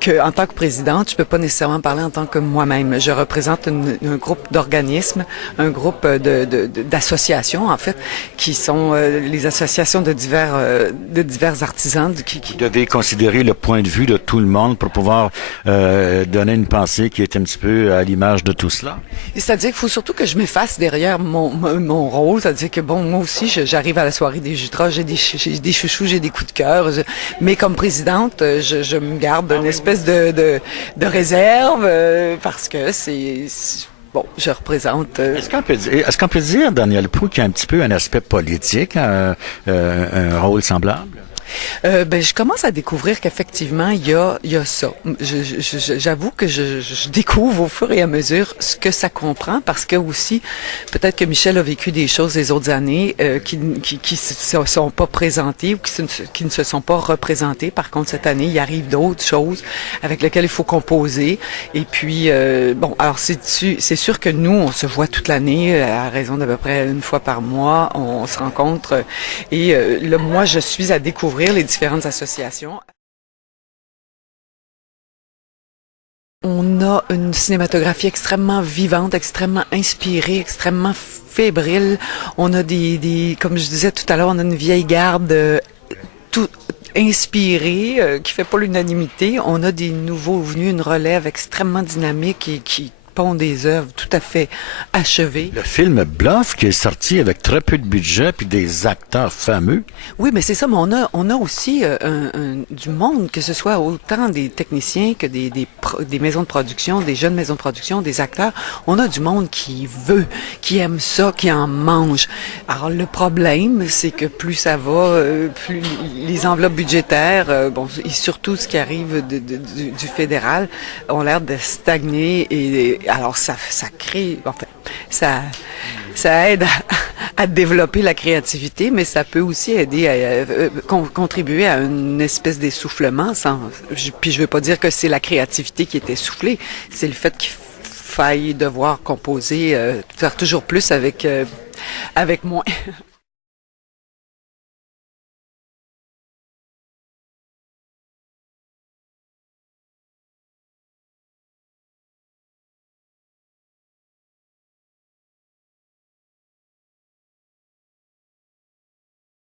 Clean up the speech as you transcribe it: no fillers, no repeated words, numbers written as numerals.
que, en tant que présidente, je peux pas nécessairement parler en tant que moi-même. Je représente un groupe d'organismes, un groupe d'associations, en fait, qui sont les associations de divers artisans. Vous devez considérer le point de vue de tout le monde pour pouvoir donner une pensée qui est un petit peu à l'image de tout cela. C'est-à-dire qu'il faut surtout que je m'efface derrière mon rôle. C'est-à-dire que, bon, moi aussi, j'arrive à la soirée des Jutras, j'ai des chouchous, j'ai des coups de cœur. Mais comme présidente, je me garde une espèce de réserve parce que bon, je représente. Est-ce qu'on peut dire, Daniel Proulx, qu'il y a un petit peu un aspect politique, un rôle semblable? Ben, je commence à découvrir qu'effectivement, il y a ça. J'avoue que je découvre au fur et à mesure ce que ça comprend parce que aussi, peut-être que Michel a vécu des choses les autres années qui se sont pas présentées ou qui ne se sont pas représentées. Par contre, cette année, il arrive d'autres choses avec lesquelles il faut composer. Et puis, bon, alors c'est sûr que nous, on se voit toute l'année à raison d'à peu près une fois par mois. On se rencontre et là, moi, je suis à découvrir les différentes associations. On a une cinématographie extrêmement vivante, extrêmement inspirée, extrêmement fébrile. On a comme je disais tout à l'heure, on a une vieille garde tout inspirée, qui fait pas l'unanimité. On a des nouveaux venus, une relève extrêmement dynamique et qui pond des œuvres tout à fait achevées. Le film Bluff qui est sorti avec très peu de budget puis des acteurs fameux. Oui, mais c'est ça, mais on a aussi du monde, que ce soit autant des techniciens que des maisons de production, des jeunes maisons de production, des acteurs. On a du monde qui veut, qui aime ça, qui en mange. Alors le problème, c'est que plus ça va, plus les enveloppes budgétaires, bon, et surtout ce qui arrive du fédéral, ont l'air de stagner et alors ça crée, enfin, ça aide à développer la créativité, mais ça peut aussi aider à contribuer à une espèce d'essoufflement. Puis je veux pas dire que c'est la créativité qui est essoufflée, c'est le fait qu'il faille devoir composer, faire toujours plus avec moins.